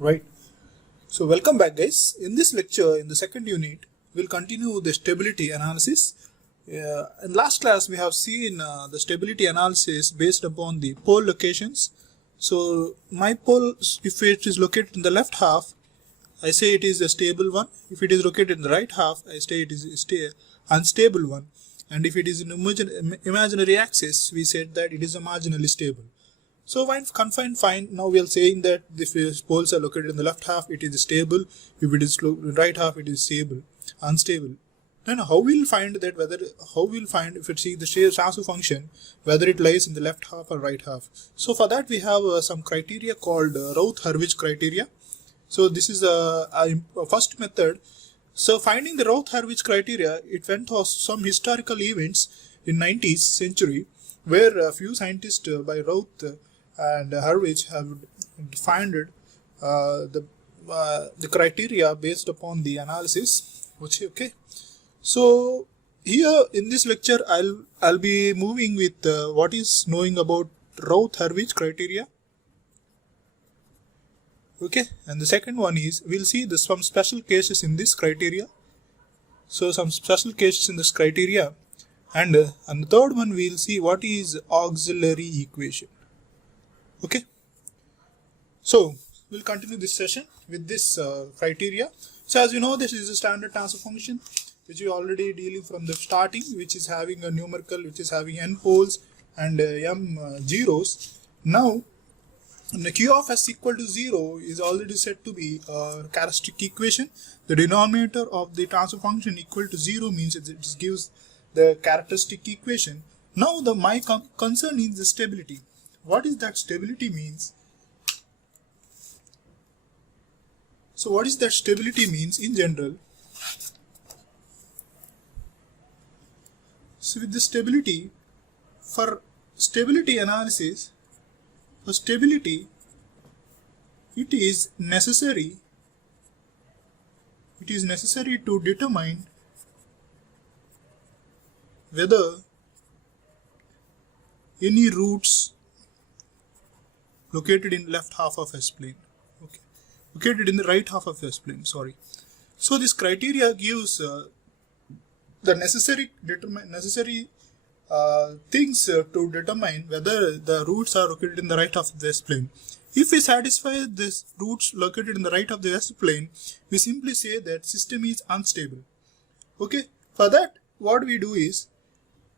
Right. So welcome back, guys. In this lecture, in the second unit, we'll continue the stability analysis. In last class, we have seen the stability analysis based upon the pole locations. So my pole, if it is located in the left half, I say it is a stable one. If it is located in the right half, I say it is a unstable one. And if it is in imaginary axis, we said that it is a marginally stable. So when confined fine, now we are saying that if poles are located in the left half, it is stable. If it is in the right half, it is stable, unstable. Then how we'll find that if it see the transfer function, whether it lies in the left half or right half. So for that we have some criteria called Routh-Hurwitz criteria. So this is a first method. So finding the Routh-Hurwitz criteria, it went to some historical events in 19th century where a few scientists by Routh and Hurwitz have defined the criteria based upon the analysis. Okay. So here in this lecture, I'll be moving with what is knowing about Routh-Hurwitz criteria. Okay, and the second one is we'll see some special cases in this criteria. So some special cases in this criteria, and the third one we'll see what is auxiliary equation. Okay, so we'll continue this session with this criteria. So as you know, this is a standard transfer function which we already dealing from the starting, which is having a numerical, which is having n poles and m zeros. Now the q of s equal to 0 is already said to be a characteristic equation. The denominator of the transfer function equal to 0 means it gives the characteristic equation. Now my concern is the stability. What is that stability means? So what is that stability means in general? So with the stability, for stability analysis, for stability, it is necessary to determine whether any roots located in left half of S-plane, okay, located in the right half of S-plane, sorry. So this criteria gives the necessary things to determine whether the roots are located in the right half of the S-plane. If we satisfy this roots located in the right of the S-plane, we simply say that system is unstable. Okay, for that what we do is,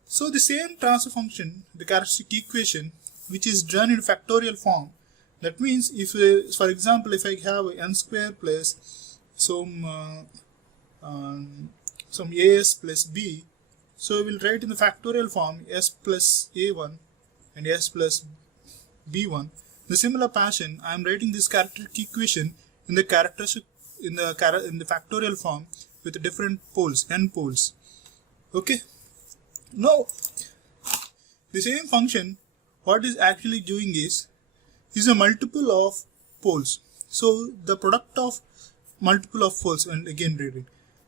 so the same transfer function, the characteristic equation, which is done in factorial form, that means if for example if I have n square plus some as plus b, so we will write in the factorial form s plus a1 and s plus b1. In the similar fashion, I am writing this characteristic equation in the factorial form with different poles, n poles. Okay. Now the same function, what is actually doing is a multiple of poles. So the product of multiple of poles, and again reading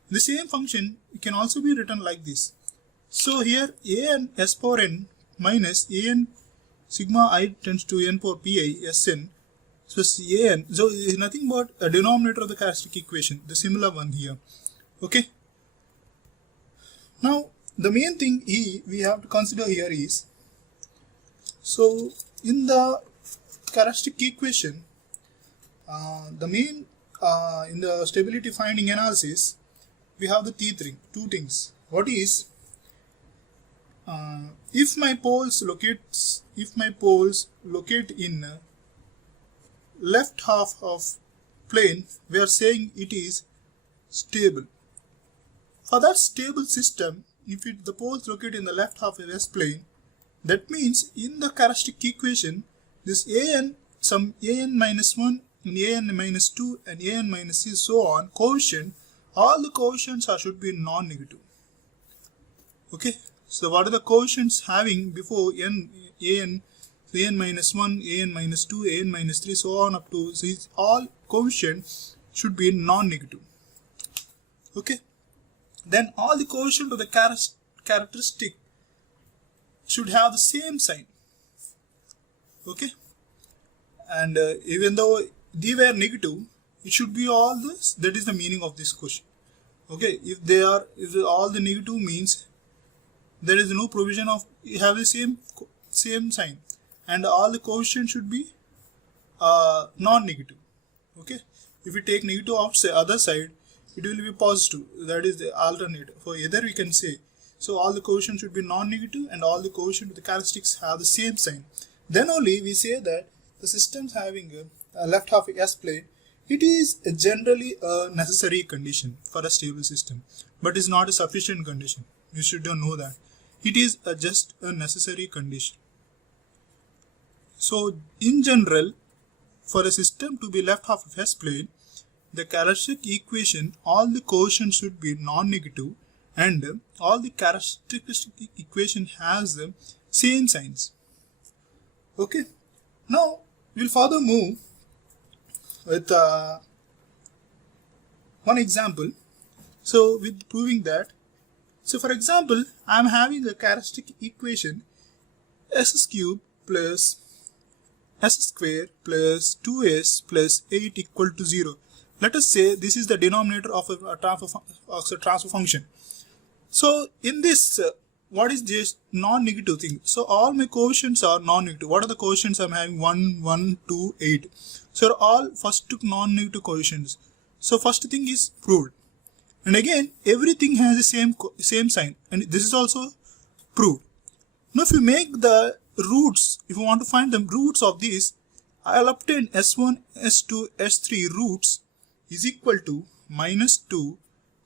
the same function can also be written like this. So here an s power n minus an sigma I tends to n power pi sn. So an, so it is nothing but a denominator of the characteristic equation, the similar one here. Okay. Now the main thing we have to consider here is, so in the characteristic equation, the main in the stability finding analysis, we have the two things. What is if my poles locate in left half of plane, we are saying it is stable. For that stable system, if the poles locate in the left half of S plane, that means in the characteristic equation, this an, some an minus 1 and an minus 2 and an minus 3 so on, coefficient, all the coefficients should be non-negative. Okay, so what are the coefficients having before an minus 1, an minus 2, an minus 3 so on up to, so all coefficients should be non-negative. Okay, then all the coefficient of the characteristic should have the same sign. Okay, and even though they were negative, it should be all this. That is the meaning of this question. Okay, if they are, if all the negative means there is no provision of have the same sign, and all the coefficients should be non-negative. Okay, if we take negative outside other side, it will be positive. That is the alternative. For either we can say, so all the coefficients should be non-negative and all the coefficients with the characteristics have the same sign. Then only we say that the systems having a left half S-plane, it is generally a necessary condition for a stable system, but is not a sufficient condition. You should know that. It is just a necessary condition. So in general, for a system to be left half of S-plane, the characteristic equation, all the coefficients should be non-negative and all the characteristic equation has the same signs. Okay, now we'll further move with one example. So with proving that, so for example, I am having a characteristic equation s cube plus s square plus 2s plus 8 equal to 0. Let us say this is the denominator of a transfer function. So in this, what is this non-negative thing? So all my coefficients are non-negative. What are the coefficients I'm having? 1, 1, 2, 8. So all first non-negative coefficients. So first thing is proved. And again, everything has the same sign. And this is also proved. Now if you make the roots, if you want to find the roots of this, I'll obtain S1, S2, S3 roots is equal to minus 2,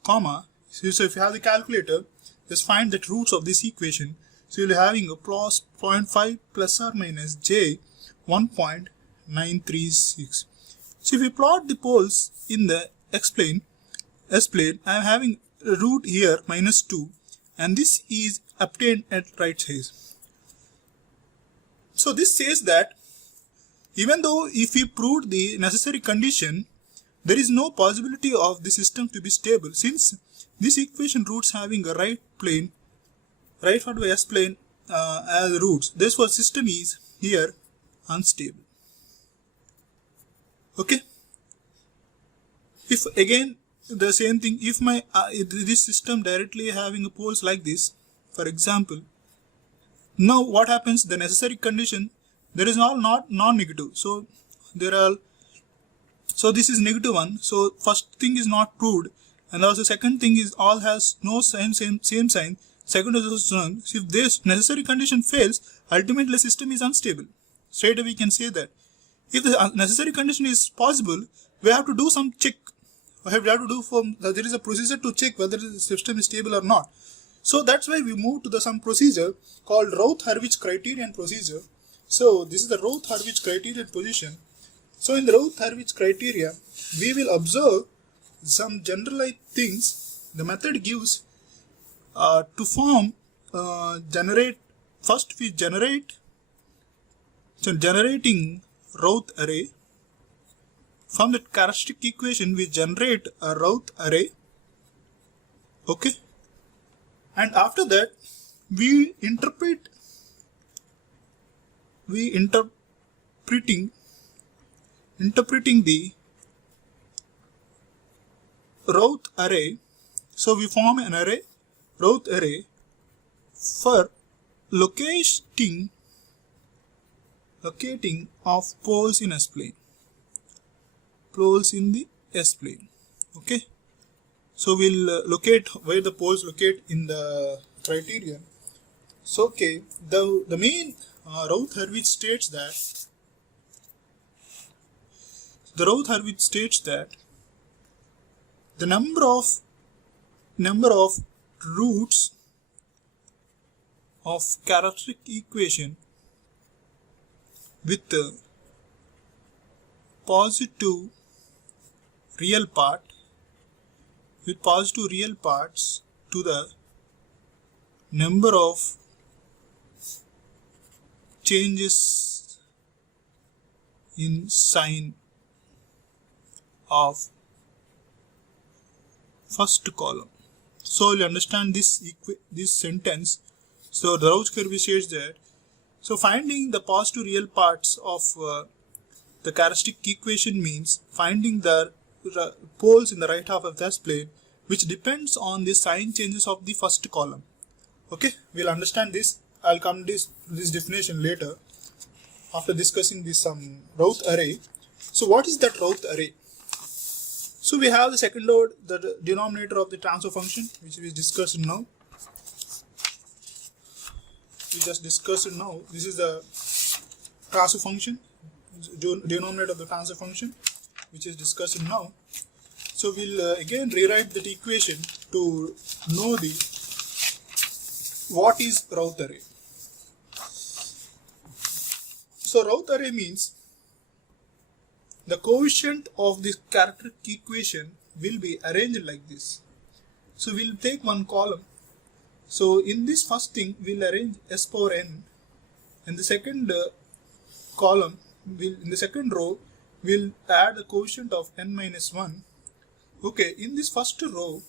comma. So if you have the calculator, just find the roots of this equation. So you'll be having a plus 0.5 plus or minus j 1.936. So if you plot the poles in the S-plane, I am having a root here minus 2, and this is obtained at right size. So this says that even though if we proved the necessary condition, there is no possibility of the system to be stable, since this equation roots having a right part by S-plane as roots. Therefore system is here unstable. Okay. If again the same thing, if my this system directly having a poles like this, for example, now what happens? The necessary condition, there is all not non-negative. So there are, so this is negative one. So first thing is not proved, and also second thing is all has no same sign. Second is also wrong. So if this necessary condition fails, ultimately the system is unstable. Straight away we can say that. If the necessary condition is possible, we have to do some check. We have to do there is a procedure to check whether the system is stable or not. So that's why we move to some procedure called Routh-Hurwitz Criterion procedure. So this is the Routh-Hurwitz Criterion position. So in the Routh-Hurwitz criteria, we will observe some generalized things. The method gives to form first we generate, so generating Routh array. From that characteristic equation we generate a Routh array. Okay, and after that we interpreting the Routh array. So we form an array, Routh array, for locating of poles in S-plane. Poles in the S-plane. Okay. So we'll locate where the poles locate in the criterion. So okay, the main Routh-Hurwitz states that the number of roots of characteristic equation with positive real parts to the number of changes in sign of first column. So you understand this sentence. So the Routh curve says that, so finding the positive real parts of the characteristic equation means finding the poles in the right half of the plane, which depends on the sign changes of the first column. Okay, we'll understand this. I'll come to this definition later after discussing this Routh array. So what is that Routh array? So we have the second node, the denominator of the transfer function, which we discussed now. We just discussed it now. This is the transfer function, denominator of the transfer function, which is discussed now. So we'll again rewrite that equation to know what is Routh array. So Routh array means the coefficient of this characteristic equation will be arranged like this. So we'll take one column. So in this first thing, we'll arrange s power n, and the second column, in the second row, we'll add the quotient of n minus 1. Okay, in this first row,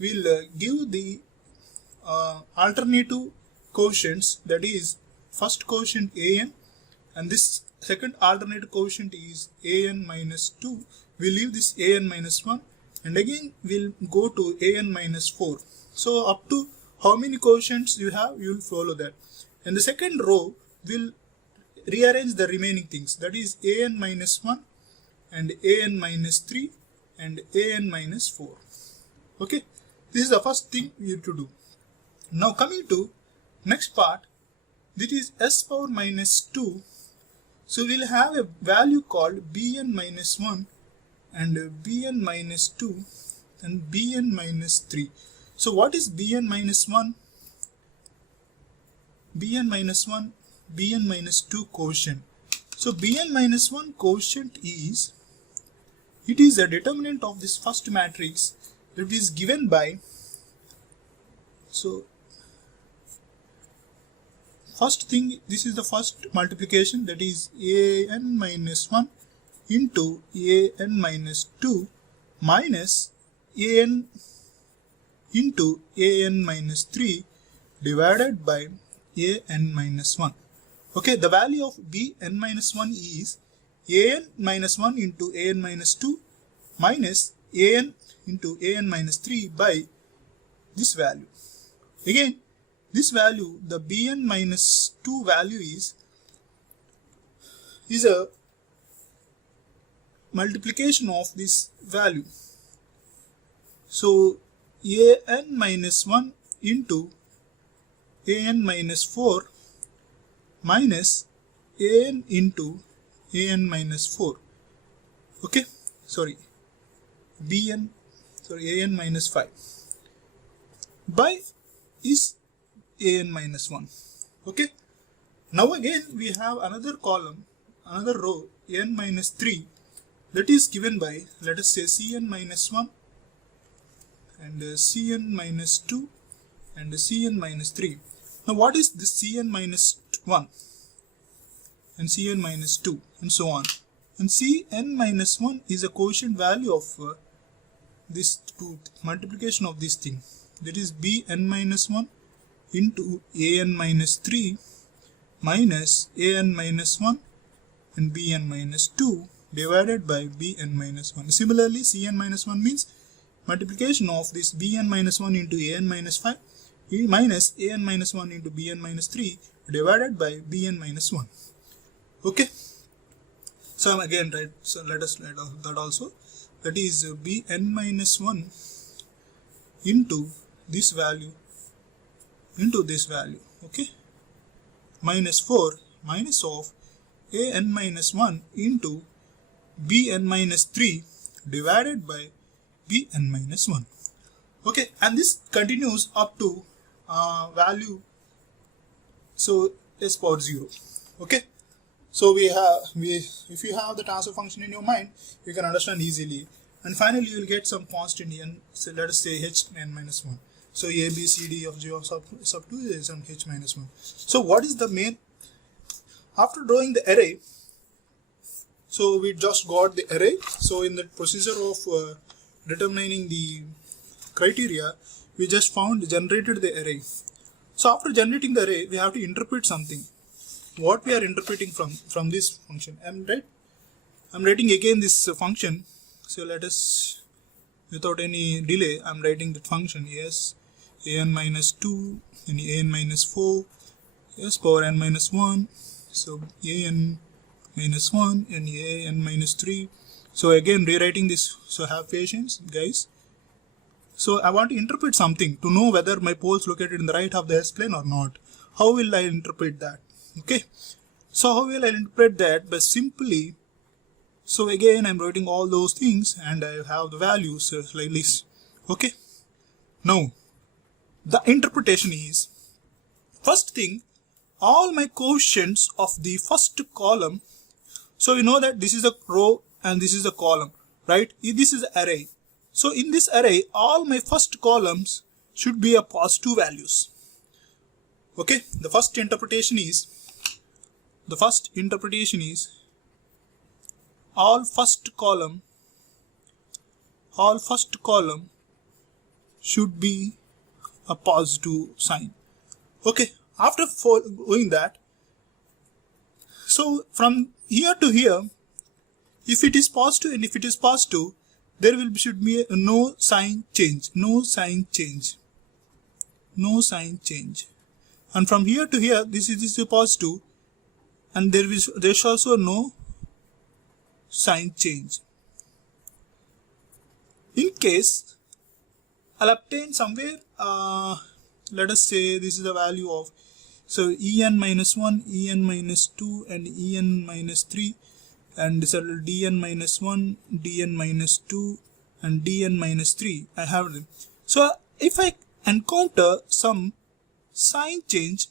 we'll give the alternative quotients, that is first quotient an, and this second alternative quotient is an minus 2. We'll leave this an minus 1, and again we'll go to an minus 4. So up to how many quotients you have, you will follow that. And the second row will rearrange the remaining things, that is an minus 1 and an minus 3 and an minus 4. Okay, this is the first thing you have to do. Now coming to next part, this is s power minus 2. So we'll have a value called bn minus 1 and bn minus 2 and bn minus 3. So what is bn minus 1? Bn minus 1, bn minus 2 quotient. So bn minus 1 quotient is, it is a determinant of this first matrix that is given by, so first thing, this is the first multiplication, that is an minus 1 into an minus 2 minus an into an minus 3 divided by an minus 1. Okay, the value of bn minus 1 is an minus 1 into an minus 2 minus an into an minus 3 by this value. Again, this value, the bn minus 2 value is a multiplication of this value. So an minus 1 into an minus 4 minus an into an minus 4. Okay, an minus 5 by is an minus 1. Okay, now again we have another column, another row, n minus 3, that is given by, let us say, cn minus 1 and cn minus 2 and cn minus 3. Now what is this cn minus 1 and cn minus 2 and so on? And cn minus 1 is a quotient value of this multiplication of this thing, that is bn minus 1 into an minus 3 minus an minus 1 and bn minus 2 divided by bn minus 1. Similarly, cn minus 1 means multiplication of this bn minus 1 into an minus 5 minus an minus 1 into bn minus 3 divided by bn minus 1. Okay, so again, right, so let us write that also, that is bn minus 1 into this value into this value, okay, minus 4 minus of an minus 1 into bn minus 3 divided by bn minus 1. Okay, and this continues up to value, so s power 0. Okay, so if you have the transfer function in your mind, you can understand easily, and finally you will get some constant n, so let us say h n minus 1. So a, b, c, d of g of sub 2 is some h minus 1. So what is the main, after drawing the array, so we just got the array. So in the procedure of determining the criteria, we just generated the array. So after generating the array, we have to interpret something. What we are interpreting from this function, m, right? I'm writing again this function. So let us, without any delay, I'm writing that function. Yes, an minus 2 and an minus 4, yes, power n minus 1. So an minus 1 and an minus 3. So again rewriting this. So have patience, guys. So I want to interpret something to know whether my poles located in the right of the S-plane or not. How will I interpret that? Okay. So how will I interpret that? By simply, so again I'm writing all those things and I have the values like this. Okay. Now the interpretation is, first thing, all my coefficients of the first column. So we know that this is a row and this is a column, right? This is an array. So in this array, all my first columns should be a positive values. Okay, the first interpretation is all first column should be a positive sign. Okay, after doing that, so from here to here, if it is positive and if it is positive, there should be no sign change. And from here to here, this is positive, and there's also no sign change. In case I'll obtain somewhere, let us say this is the value of, so en minus 1, en minus 2 and en minus 3, and this are dn minus 1, dn minus 2 and dn minus 3. I have them. So if I encounter some sign change,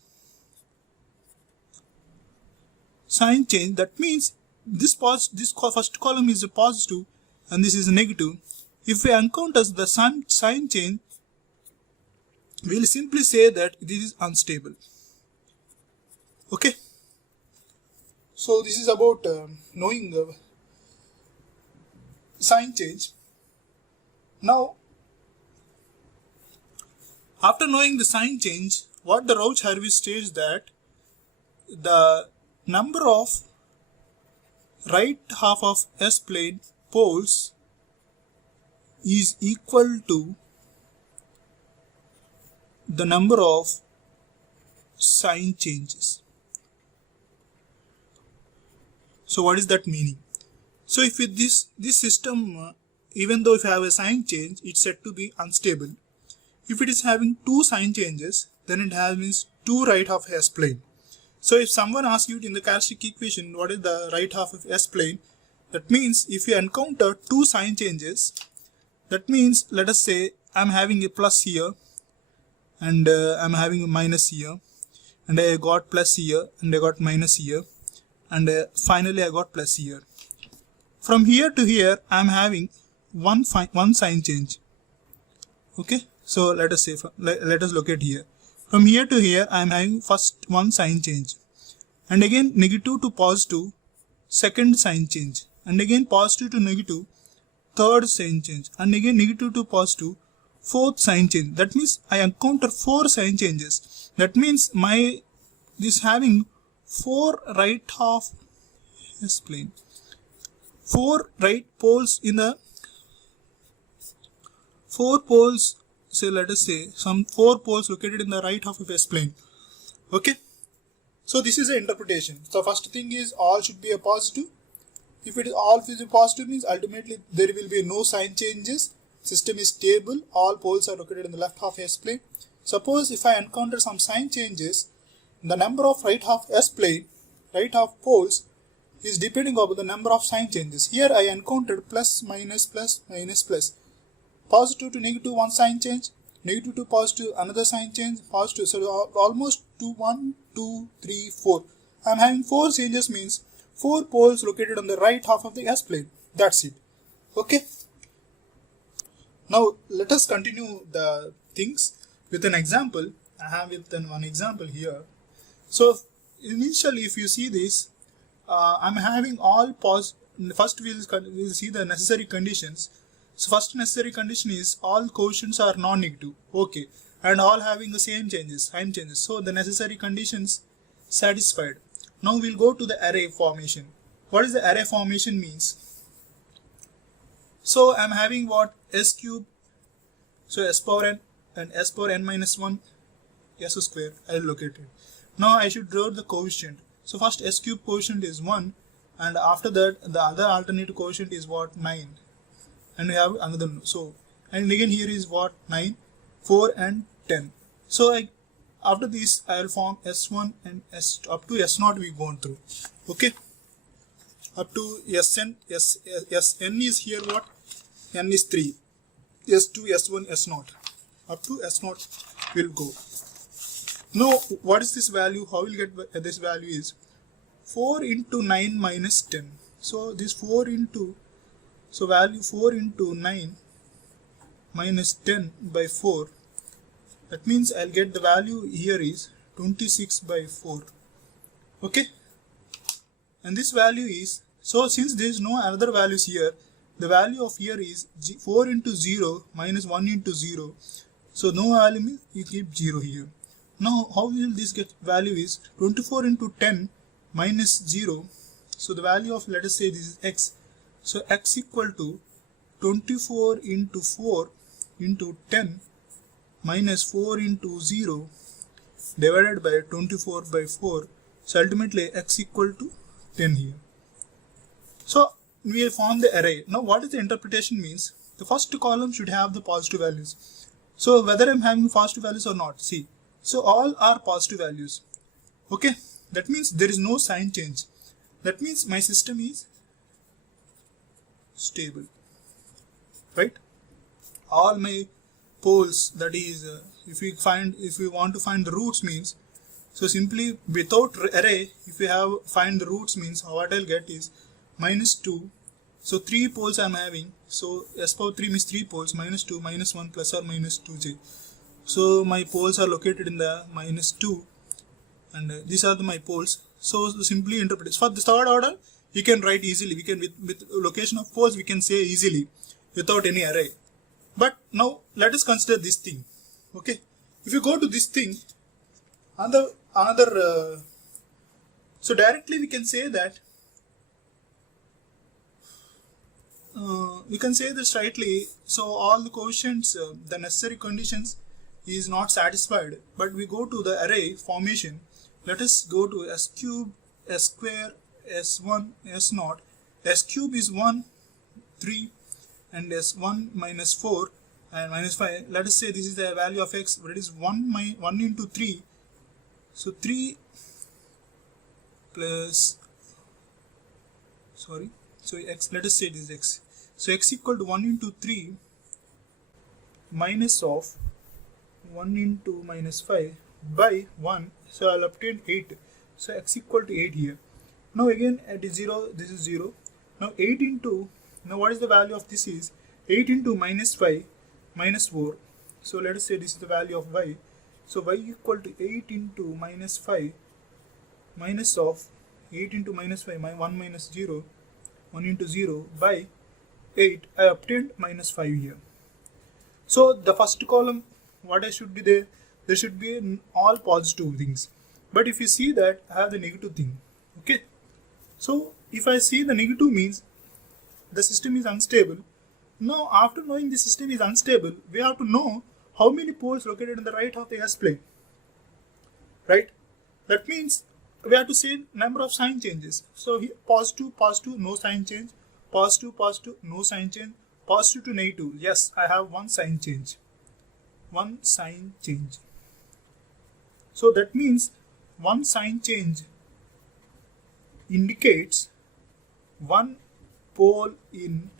that means this first column is a positive and this is a negative. If we encounter the sign change, we will simply say that this is unstable. Okay. So this is about knowing the sign change. Now, after knowing the sign change, what the Routh-Hurwitz states that the number of right half of S-plane poles is equal to the number of sign changes. So what is that meaning? So if with this system, even though if I have a sign change, it's said to be unstable. If it is having two sign changes, then it has two right half of S-plane. So if someone asks you in the characteristic equation what is the right half of S-plane, that means if you encounter two sign changes, that means let us say I'm having a plus here and I'm having a minus here, and I got plus here and I got minus here, and finally I got plus here. From here to here I'm having one sign change. Okay, so let us say let us look at here. From here to here I am having first one sign change, and again negative to positive second sign change, and again positive to negative third sign change, and again negative to positive fourth sign change. That means I encounter four sign changes. That means this having four right half S-plane, four right poles in the so let us say some four poles located in the right half of S-plane. Okay, so this is the interpretation. So first thing is all should be a positive. If it is all is a positive, means ultimately there will be no sign changes, system is stable, all poles are located in the left half S-plane. Suppose if I encounter some sign changes, the number of right half S-plane, right half poles is depending on the number of sign changes. Here I encountered plus minus plus minus plus. Positive to negative one sign change, negative to positive another sign change, positive, so almost 1, 2, 3, 4. I am having four changes, means four poles located on the right half of the S-plane. That's it. Okay. Now let us continue the things with an example. I have one example here. So initially if you see this, I'm having all first we'll see the necessary conditions. So first necessary condition is all coefficients are non-negative, okay, and all having the same changes, sign changes. So the necessary conditions satisfied. Now we'll go to the array formation. what is the array formation means. So I'm having what, s cube, so s power n and s power n minus 1 s square I will locate it. Now I should draw the coefficient. So first s cube coefficient is 1, and after that the other alternative coefficient is what, 9, and we have another, so and again here is what, 9, 4 and 10. So after this I will form s1 and s up to s0 we gone through. Okay, up to sn is here what, n is 3, s2 s1 s0, up to s0 will go. Now what is this value, how will get this value is 4 into 9 minus 10. So this 4 into, so value 4 into 9 minus 10 by 4, that means I'll get the value here is 26 by 4. Okay, and this value is, so since there is no other values here, the value of here is 4 into 0 minus 1 into 0, so no value means you keep 0 here. Now how will this get, value is 24 into 10 minus 0, so the value of, let us say this is x, so x equal to 24 into 4 into 10 minus 4 into 0 divided by 24 by 4, so ultimately x equal to 10 here. So we will form the array. Now what is the interpretation means, the first column should have the positive values. So whether I'm having positive values or not, see, so all are positive values. Okay, that means there is no sign change. That means my system is stable, right? All my poles, that is if we want to find the roots means, so simply without array, if we have find the roots means, what I'll get is minus 2. So 3 poles I'm having, so s power 3 means 3 poles, minus 2, minus 1 plus or minus 2j. So my poles are located in the minus 2, and these are my poles. So simply interpret it. For the third order you can write easily, we can with location of poles we can say easily without any array. But now let us consider this thing. Okay, if you go to this thing, so directly we can say that we can say this rightly. So all the coefficients, the necessary conditions is not satisfied, but we go to the array formation. Let us go to s cube, s square, s1, s0. S cube is 1, 3, and s1 minus 4 and minus 5. Let us say this is the value of x, but it is 1 into 3. So 3 plus, sorry, so x, let us say this is x. So x equal to 1 into 3 minus of 1 into minus 5 by 1, so I'll obtain 8. So x equal to 8 here. Now again at 0, this is 0. Now 8 into, now what is the value of this is 8 into minus 5 minus 4. So let us say this is the value of y. So y equal to 8 into minus 5 minus of 8 into minus 5, 1 minus 0, 1 into 0 by 8. I obtained minus 5 here. So the first column, what I should be there? There should be all positive things. But if you see that I have the negative thing. Okay. So if I see the negative means the system is unstable. Now after knowing the system is unstable, we have to know how many poles located in the right of the S-plane. Right? That means we have to say number of sign changes. So here positive, positive, no sign change. Positive, positive, no sign change. Positive to negative. Yes, I have one sign change. One sign change. So that means one sign change indicates one pole in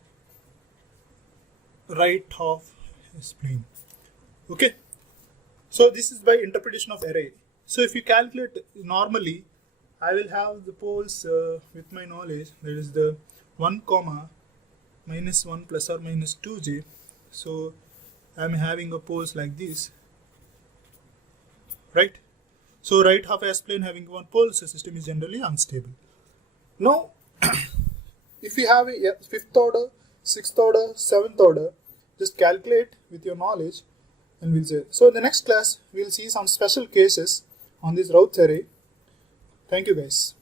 right half S-plane. Okay. So this is by interpretation of array. So if you calculate normally, I will have the poles with my knowledge, that is the 1 comma minus 1 plus or minus 2j. So I am having a poles like this, right? So right half S-plane having one pole, so system is generally unstable. Now if you have a 5th order, 6th order, 7th order, just calculate with your knowledge and we'll say. So in the next class we'll see some special cases on this Routh array. Thank you guys.